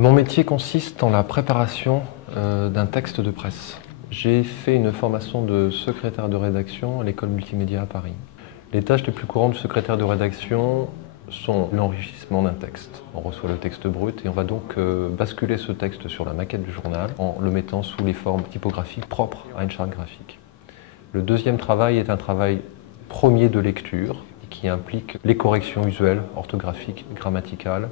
Mon métier consiste en la préparation d'un texte de presse. J'ai fait une formation de secrétaire de rédaction à l'école multimédia à Paris. Les tâches les plus courantes du secrétaire de rédaction sont l'enrichissement d'un texte. On reçoit le texte brut et on va donc basculer ce texte sur la maquette du journal en le mettant sous les formes typographiques propres à une charte graphique. Le deuxième travail est un travail premier de lecture qui implique les corrections usuelles, orthographiques, grammaticales,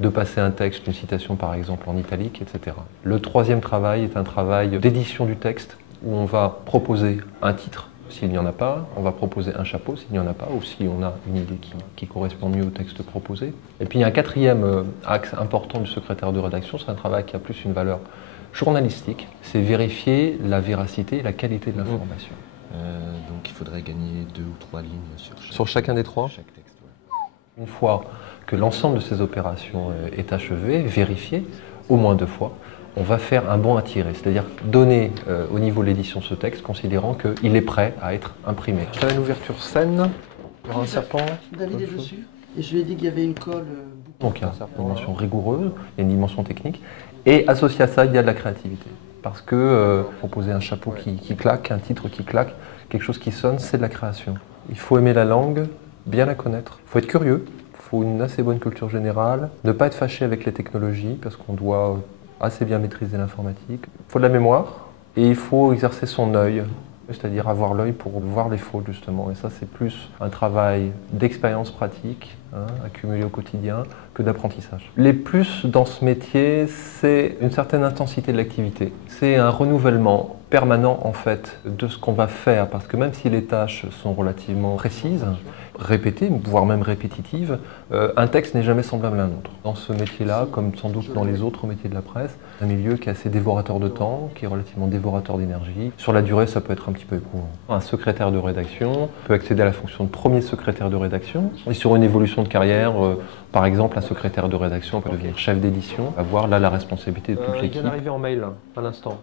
de passer un texte, une citation par exemple en italique, etc. Le troisième travail est un travail d'édition du texte où on va proposer un titre s'il n'y en a pas, on va proposer un chapeau s'il n'y en a pas ou si on a une idée qui correspond mieux au texte proposé. Et puis il y a un quatrième axe important du secrétaire de rédaction, c'est un travail qui a plus une valeur journalistique, c'est vérifier la véracité et la qualité de l'information. Donc il faudrait gagner 2 ou 3 lignes sur chacun des trois. Chaque texte, ouais. Une fois que l'ensemble de ces opérations est achevé, vérifié, au moins 2 fois, on va faire un bon à tirer, c'est-à-dire donner au niveau de l'édition ce texte, considérant qu'il est prêt à être imprimé. Je fais une ouverture saine, il y aura un serpent. David est dessus, et je lui ai dit qu'il y avait une colle. Donc il y a une dimension rigoureuse, il y a une dimension technique, et associé à ça, il y a de la créativité. Parce que proposer un chapeau qui claque, un titre qui claque, quelque chose qui sonne, c'est de la création. Il faut aimer la langue, bien la connaître, il faut être curieux, il faut une assez bonne culture générale, ne pas être fâché avec les technologies, parce qu'on doit assez bien maîtriser l'informatique. Il faut de la mémoire, et il faut exercer son œil, c'est-à-dire avoir l'œil pour voir les fautes justement. Et ça, c'est plus un travail d'expérience pratique, accumulé au quotidien, que d'apprentissage. Les plus dans ce métier, c'est une certaine intensité de l'activité. C'est un renouvellement permanent en fait de ce qu'on va faire, parce que même si les tâches sont relativement précises, répétées, voire même répétitives, un texte n'est jamais semblable à un autre. Dans ce métier-là, comme sans doute dans les autres métiers de la presse, un milieu qui est assez dévorateur de temps, qui est relativement dévorateur d'énergie. Sur la durée, ça peut être un petit peu éprouvant. Un secrétaire de rédaction peut accéder à la fonction de premier secrétaire de rédaction. Et sur une évolution de carrière, par exemple, un secrétaire de rédaction peut devenir chef d'édition, avoir là la responsabilité de toute l'équipe. Il vient d'arriver en mail à l'instant.